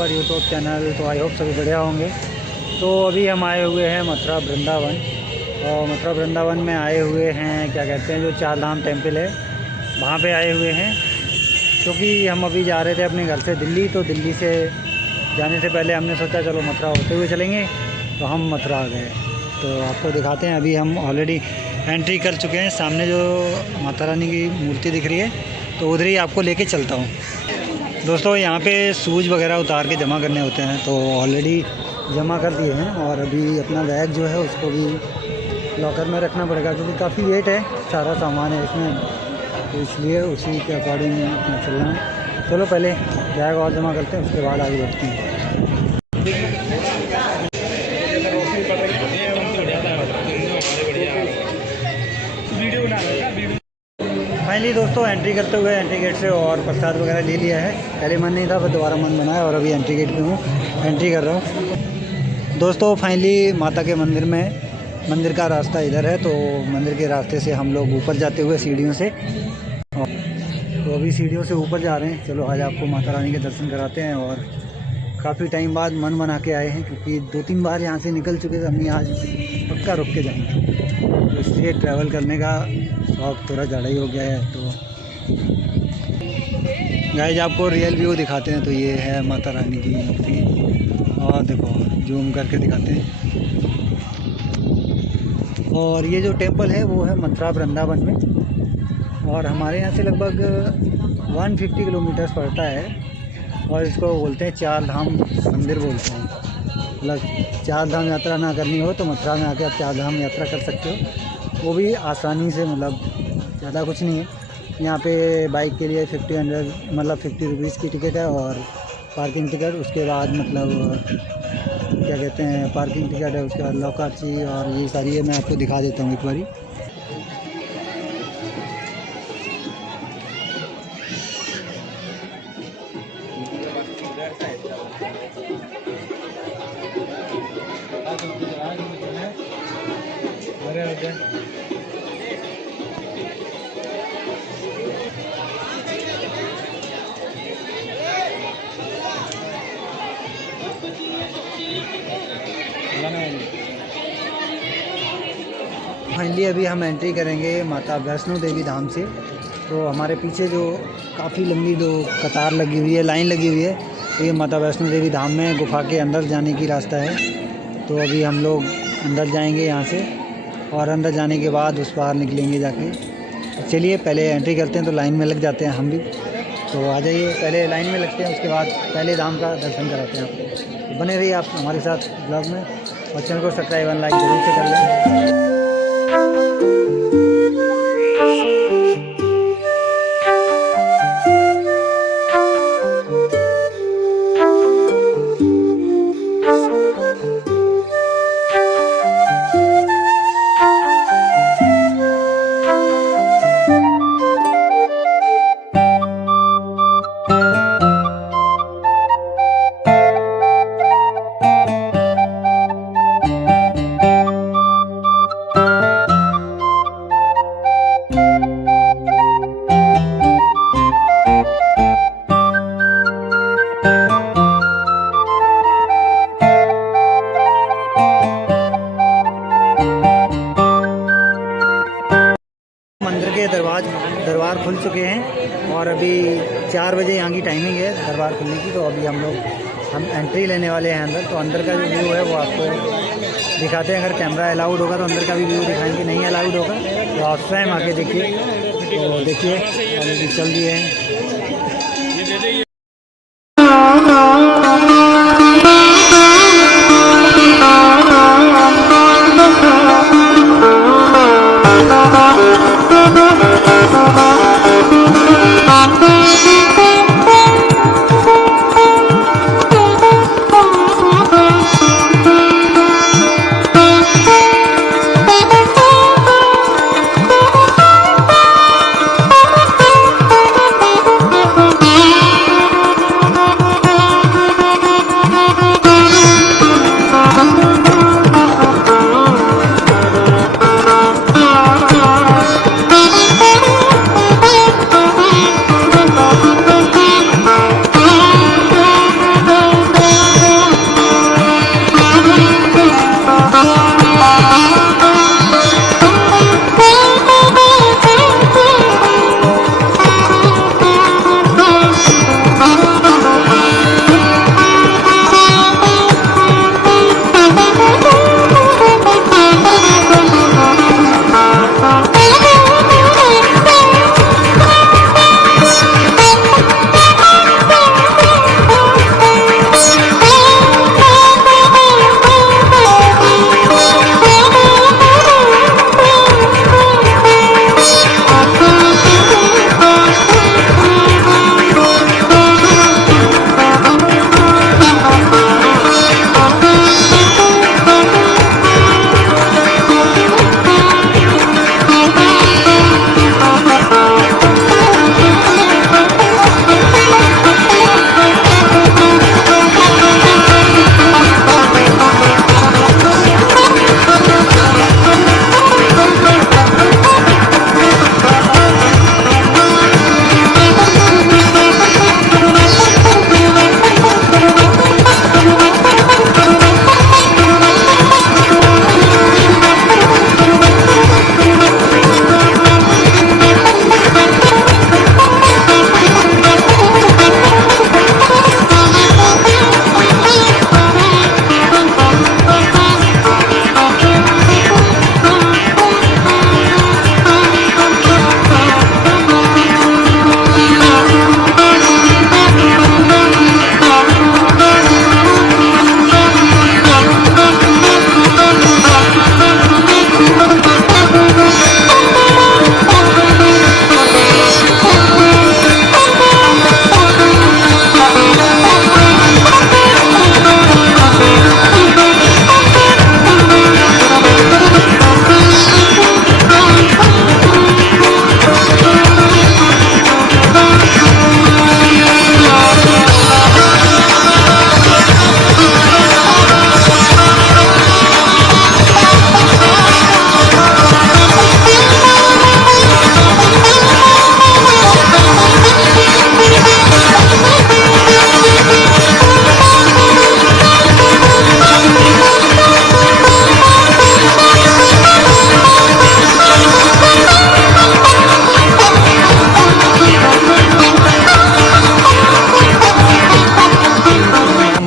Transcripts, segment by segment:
Our YouTube channel. तो I hope सभी बढ़िया होंगे। तो अभी हम आए हुए हैं मथुरा वृंदावन, और मथुरा वृंदावन में आए हुए हैं क्या कहते हैं जो चार धाम टेम्पल है वहाँ पे आए हुए हैं, क्योंकि हम अभी जा रहे थे अपने घर से दिल्ली। तो दिल्ली से जाने से पहले हमने सोचा चलो मथुरा होते हुए चलेंगे, तो हम मथुरा आ गए। तो आपको दिखाते हैं, अभी हम ऑलरेडी एंट्री कर चुके हैं। सामने जो माता रानी की मूर्ति दिख रही है तो उधर ही आपको लेके चलता हूँ। दोस्तों यहाँ पे शूज़ वगैरह उतार के जमा करने होते हैं, तो ऑलरेडी जमा कर दिए हैं। और अभी अपना बैग जो है उसको भी लॉकर में रखना पड़ेगा, क्योंकि काफ़ी वेट है, सारा सामान है इसमें, तो इसलिए उसी के अकॉर्डिंग अपना चलना है। चलो पहले बैग और जमा करते हैं, उसके बाद आगे बढ़ते हैं। फाइनली दोस्तों एंट्री करते हुए एंट्री गेट से और प्रसाद वगैरह ले लिया है। पहले मन नहीं था, फिर दोबारा मन बना है और अभी एंट्री गेट पे हूँ, एंट्री कर रहा हूँ। दोस्तों फाइनली माता के मंदिर में, मंदिर का रास्ता इधर है, तो मंदिर के रास्ते से हम लोग ऊपर जाते हुए सीढ़ियों से, तो अभी सीढ़ियों से ऊपर जा रहे हैं। चलो आज आपको माता रानी के दर्शन कराते हैं। और काफ़ी टाइम बाद मन बना के आए हैं, क्योंकि 2-3 बार यहाँ से निकल चुके थे, हमने आज पक्का रुक के जाएंगे, तो इसलिए ट्रैवल करने का शौक थोड़ा ज़्यादा ही हो गया है। तो गाइस आपको रियल व्यू दिखाते हैं। तो ये है माता रानी की मूर्ति, और देखो जूम करके दिखाते हैं। और ये जो टेम्पल है वो है मथुरा वृंदावन में, और हमारे यहाँ से लगभग 150 किलोमीटर्स पड़ता है। और इसको बोलते हैं चार धाम मंदिर बोलते हैं। मतलब चार धाम यात्रा ना करनी हो तो मथुरा में आके आप चार धाम यात्रा कर सकते हो, वो भी आसानी से। मतलब ज़्यादा कुछ नहीं है यहाँ पे। बाइक के लिए 50 रुपीज़ की टिकट है, और पार्किंग टिकट, उसके बाद मतलब क्या कहते हैं पार्किंग टिकट है, उसके बाद लॉकरची और ये सारी है। मैं आपको दिखा देता हूँ एक बारी। फाइनली अभी हम एंट्री करेंगे माता वैष्णो देवी धाम से। तो हमारे पीछे जो काफ़ी लंबी जो कतार लगी हुई है, लाइन लगी हुई है, तो ये माता वैष्णो देवी धाम में गुफा के अंदर जाने की रास्ता है। तो अभी हम लोग अंदर जाएंगे यहाँ से, और अंदर जाने के बाद उस पार निकलेंगे जाके। तो चलिए पहले एंट्री करते हैं, तो लाइन में लग जाते हैं हम भी। तो आ जाइए, पहले लाइन में लगते हैं, उसके बाद पहले धाम का दर्शन कराते हैं आपको। तो बने रहिए आप हमारे साथ ब्लॉग में, और चैनल को सब्सक्राइब और लाइक जरूर से कर लें। दरबार खुल चुके हैं, और अभी 4 बजे यहाँ की टाइमिंग है दरबार खुलने की। तो अभी हम एंट्री लेने वाले हैं अंदर। तो अंदर का जो व्यू है वो आपको दिखाते हैं। अगर कैमरा अलाउड होगा तो अंदर का भी व्यू दिखाएंगे, नहीं अलाउड होगा तो आप स्वयं आके देखिए। तो देखिए ऑलरेडी चल दिए हैं।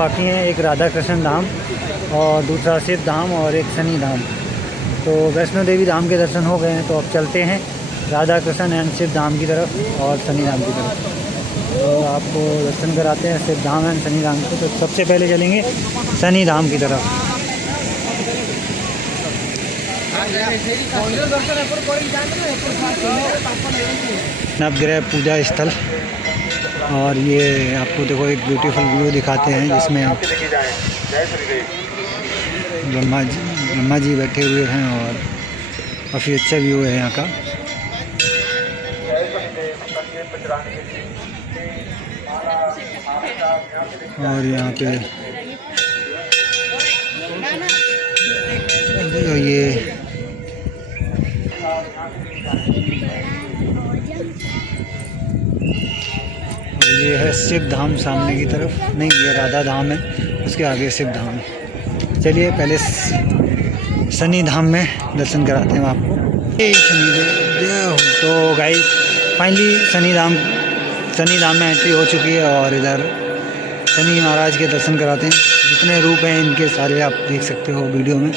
बाकी हैं, एक राधा कृष्ण धाम और दूसरा शिव धाम और एक शनि धाम। तो वैष्णो देवी धाम के दर्शन हो गए हैं, तो अब चलते हैं राधा कृष्ण एंड शिव धाम की तरफ और शनि धाम की तरफ। तो आपको दर्शन कराते हैं शिव धाम एंड शनि धाम को। तो सबसे पहले चलेंगे शनि धाम की तरफ। नवग्रह पूजा स्थल, और ये आपको देखो एक ब्यूटीफुल व्यू दिखाते हैं जिसमें ब्रह्मा जी बैठे हुए हैं और काफ़ी अच्छा व्यू है यहाँ का। और यहाँ पे ये है शिव धाम सामने की तरफ, नहीं ये राधा धाम है, उसके आगे शिव धाम है। चलिए पहले शनि धाम में दर्शन कराते हैं आपको। शनिदेव, तो गाइस फाइनली शनि धाम में एंट्री हो चुकी है और इधर शनि महाराज के दर्शन कराते हैं। जितने रूप हैं इनके सारे आप देख सकते हो वीडियो में,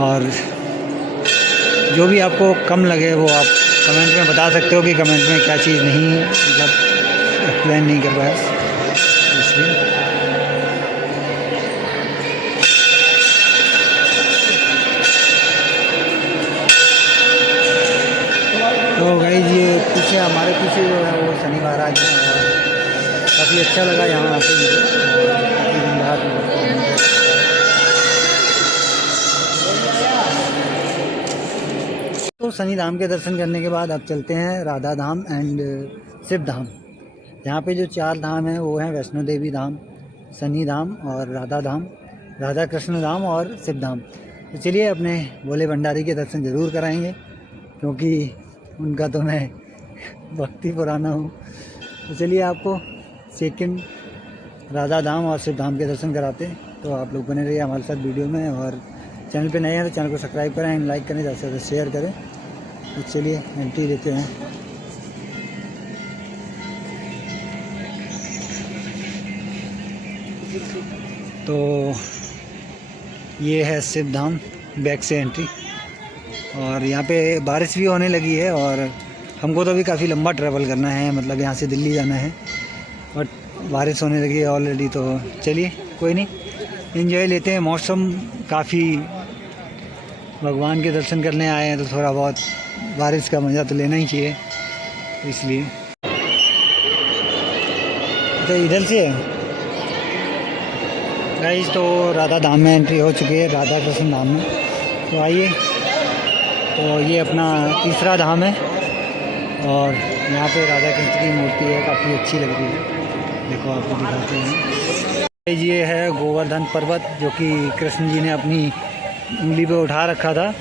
और जो भी आपको कम लगे वो आप कमेंट में बता सकते हो कि कमेंट में क्या चीज़ नहीं मतलब एक्सप्लेन नहीं कर पाया, इसलिए। तो गाइस ये पीछे हमारे पीछे जो है वो शनि महाराज हैं और काफ़ी अच्छा लगा यहाँ आके मुझे। तो शनि धाम के दर्शन करने के बाद अब चलते हैं राधा धाम एंड शिव धाम। यहाँ पे जो 4 धाम हैं वो हैं वैष्णो देवी धाम, शनि धाम और राधा धाम, राधा कृष्ण धाम और शिव धाम। तो चलिए अपने भोले भंडारी के दर्शन ज़रूर कराएंगे, क्योंकि उनका तो मैं भक्ति पुराना हूँ। तो चलिए आपको सेकंड राधा धाम और शिव धाम के दर्शन कराते हैं। तो आप लोग बने रहिए हमारे साथ वीडियो में, और चैनल पे नए हैं तो चैनल को सब्सक्राइब करें एंड लाइक करें, ज़्यादा से ज़्यादा शेयर करें। तो चलिए एंट्री लेते हैं। तो ये है शिव धाम, बैक से एंट्री, और यहाँ पे बारिश भी होने लगी है और हमको तो अभी काफ़ी लंबा ट्रैवल करना है, मतलब यहाँ से दिल्ली जाना है, और बारिश होने लगी है ऑलरेडी। तो चलिए कोई नहीं, एंजॉय लेते हैं। मौसम काफ़ी, भगवान के दर्शन करने आए हैं तो थोड़ा बहुत बारिश का मज़ा तो लेना ही चाहिए, इसलिए। तो इधर से गाइस, तो राधा धाम में एंट्री हो चुकी है, राधा कृष्ण धाम में। तो आइए, तो ये अपना तीसरा धाम है और यहाँ पे राधा कृष्ण की मूर्ति है, काफ़ी अच्छी लग रही है। देखो आपको दिखाते हैं। ये है गोवर्धन पर्वत, जो कि कृष्ण जी ने अपनी उंगली पे उठा रखा था,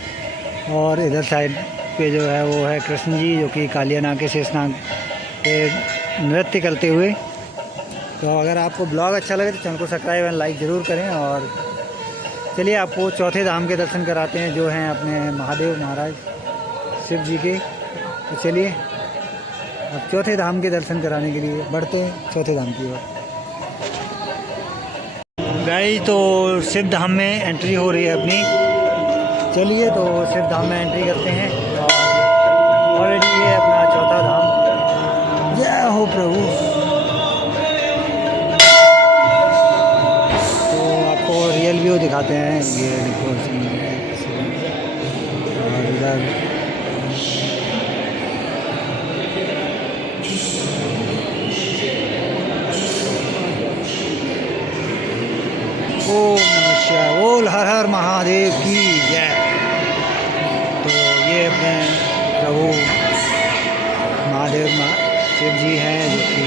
और इधर साइड पे जो है वो है कृष्ण जी, जो कि कालिया नाग के शेषनाग पे नृत्य करते हुए। तो अगर आपको ब्लॉग अच्छा लगे तो चैनल को सब्सक्राइब एंड लाइक ज़रूर करें। और चलिए आपको चौथे धाम के दर्शन कराते हैं, जो हैं अपने महादेव महाराज शिव जी के। तो चलिए अब चौथे धाम के दर्शन कराने के लिए बढ़ते हैं चौथे धाम की ओर। गाइस, तो शिव धाम में एंट्री हो रही है अपनी। चलिए तो शिव धाम में एंट्री करते हैं, और ऑलरेडी ये अपना चौथा धाम। जय हो प्रभु। रियल व्यू दिखाते हैं, ये देखो, और इधर ओम नमः शिवाय, बोल हर हर महादेव की जय। तो ये अपने प्रभु महादेव शिव जी हैं, जो कि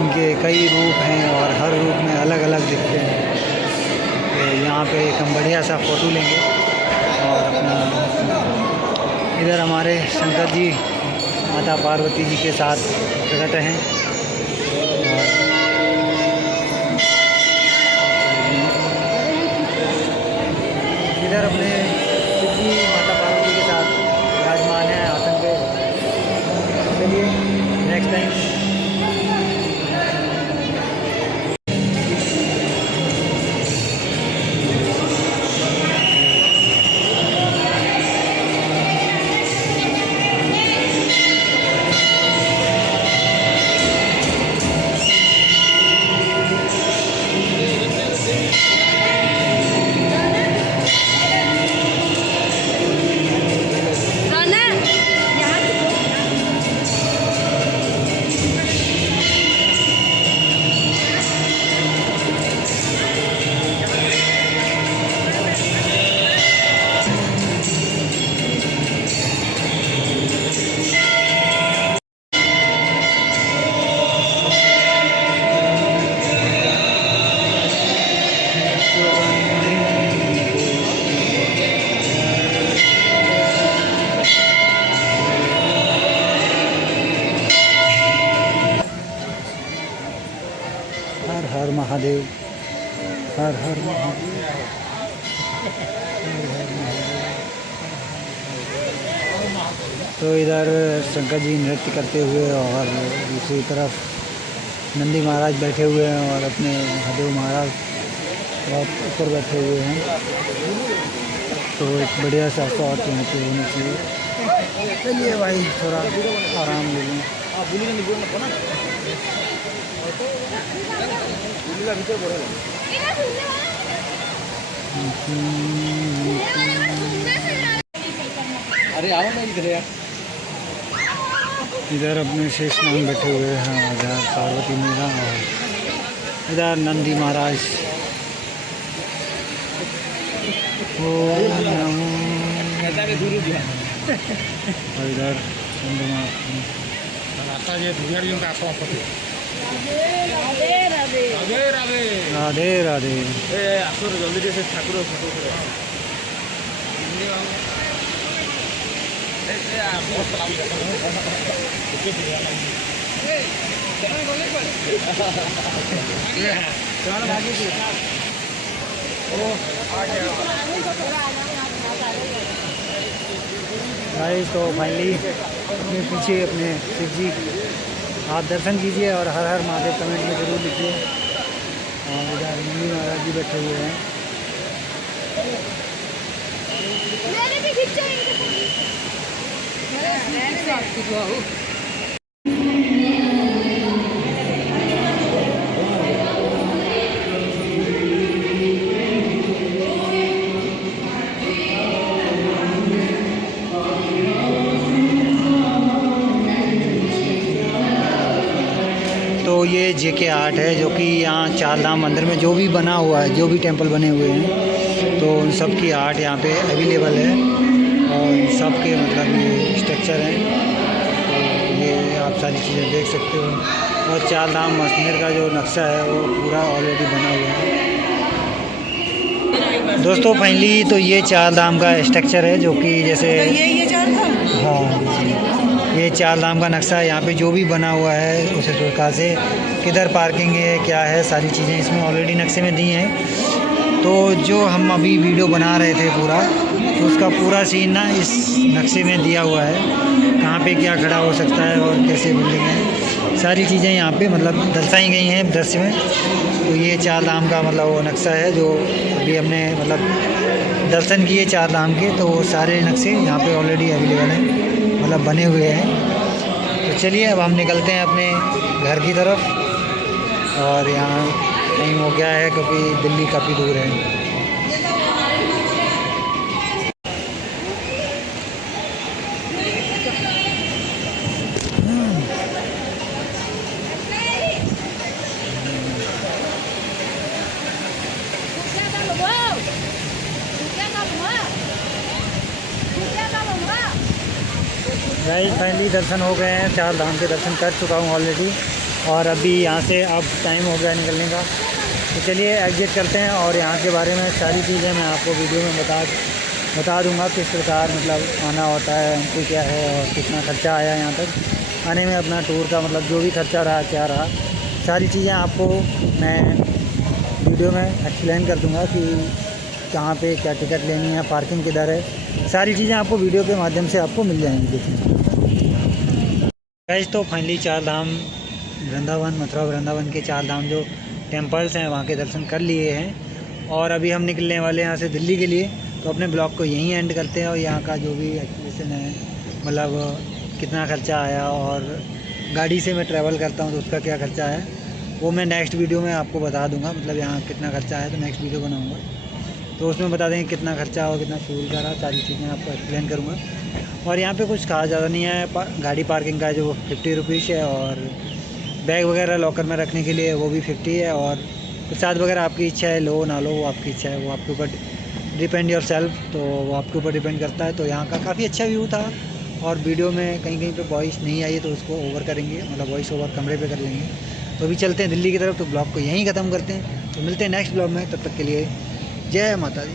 इनके कई रूप हैं और हर रूप में अलग अलग दिखते हैं। यहाँ पे एक हम बढ़िया सा फ़ोटो लेंगे, और अपना इधर हमारे शंकर जी माता पार्वती जी के साथ प्रकट हैं, और इधर अपने शिव जी माता पार्वती के साथ विराजमान हैं आसन पे। चलिए नेक्स्ट टाइम महादेव, हर हर महादेव। तो इधर शंकर जी नृत्य करते हुए और दूसरी तरफ नंदी महाराज बैठे हुए हैं और अपने महादेव महाराज बहुत ऊपर बैठे हुए हैं। तो एक बढ़िया सा शॉट यहाँ पे होना चाहिए। चलिए भाई थोड़ा आराम ले लें। अरे आओ ना इधर यार। इधर अपने शेषनाग बैठे हुए हैं, इधर पार्वती मीरा और इधर नंदी महाराज। और इधर चंद्रमा राधे राधे। जल्दी से ठाकुर भाई तो फाइनली अपने पीछे अपने शिव जी आप दर्शन कीजिए और हर हर महादेव कमेंट में ज़रूर लिखिए। और इधर नंदी महाराज जी बैठे हुए हैं। तो ये जेके आर्ट है जो कि यहाँ चार धाम मंदिर में जो भी बना हुआ है, जो भी टेंपल बने हुए हैं, तो उन सब की आर्ट यहाँ पे अवेलेबल है और सब के मतलब ये स्ट्रक्चर हैं। तो ये आप सारी चीज़ें देख सकते हो। और चार धाम मंदिर का जो नक्शा है वो पूरा ऑलरेडी बना हुआ है। दोस्तों फाइनली तो ये चार धाम का स्ट्रक्चर है जो कि जैसे ये चार धाम, हाँ ये चार धाम का नक्शा है। यहाँ पे जो भी बना हुआ है उस प्रकार से किधर पार्किंग है क्या है सारी चीज़ें इसमें ऑलरेडी नक्शे में दी हैं। तो जो हम अभी वीडियो बना रहे थे पूरा, तो उसका पूरा सीन ना इस नक्शे में दिया हुआ है, कहाँ पे क्या खड़ा हो सकता है और कैसे बिल्डिंग है, सारी चीज़ें यहाँ पे मतलब दर्शाई गई हैं दृश्य में। तो ये चार धाम का मतलब वो नक्शा है जो अभी हमने मतलब दर्शन किए चार धाम के, तो वो सारे नक्शे यहाँ पे ऑलरेडी अवेलेबल हैं, मतलब बने हुए हैं। तो चलिए अब हम निकलते हैं अपने घर की तरफ। और यहाँ टाइम हो गया है क्योंकि दिल्ली काफ़ी दूर है। गाइस फाइनली दर्शन हो गए हैं, चार धाम के दर्शन कर चुका हूँ ऑलरेडी। और अभी यहाँ से अब टाइम हो गया निकलने का, तो चलिए एग्जिट करते हैं। और यहाँ के बारे में सारी चीज़ें मैं आपको वीडियो में बता दूँगा किस प्रकार मतलब आना होता है, हमको क्या है और कितना खर्चा आया यहाँ तक आने में, अपना टूर का मतलब जो भी खर्चा रहा क्या रहा, सारी चीज़ें आपको मैं वीडियो में एक्सप्लेन कर दूँगा कि कहाँ पे क्या टिकट लेनी है, पार्किंग किधर है, सारी चीज़ें आपको वीडियो के माध्यम से आपको मिल जाएंगी देखने। गाइस तो फाइनली चार धाम वृंदावन, मथुरा वृंदावन के चार धाम जो टेम्पल्स हैं वहाँ के दर्शन कर लिए हैं। और अभी हम निकलने वाले हैं यहाँ से दिल्ली के लिए। तो अपने ब्लॉग को यहीं एंड करते हैं और यहाँ का जो भी एक्टिवेशन है, मतलब कितना खर्चा आया और गाड़ी से मैं ट्रैवल करता हूँ तो उसका क्या खर्चा है, वो मैं नेक्स्ट वीडियो में आपको बता दूँगा। मतलब यहाँ कितना खर्चा है तो नेक्स्ट वीडियो बनाऊँगा तो उसमें बता देंगे कितना खर्चा और कितना फ्यूल का रहा, सारी चीज़ें आपको एक्सप्लेन करूँगा। और यहाँ पे कुछ खास ज़्यादा नहीं है, गाड़ी पार्किंग का जो 50 रुपीज़ है और बैग वगैरह लॉकर में रखने के लिए वो भी 50 है। और प्रसाद वगैरह आपकी इच्छा है, लो ना लो वो आपकी इच्छा है, वो आपके ऊपर डिपेंड योर सेल्फ, तो वो आपके ऊपर डिपेंड करता है। तो यहाँ का काफ़ी अच्छा व्यू था। और वीडियो में कहीं कहीं पे वॉइस नहीं आई है तो उसको ओवर करेंगे, मतलब वॉइस ओवर कमरे पे कर लेंगे। तो अभी चलते हैं दिल्ली की तरफ, तो ब्लॉग को यहीं ख़त्म करते हैं। तो मिलते हैं नेक्स्ट ब्लॉग में, तब तक के लिए जय माता दी।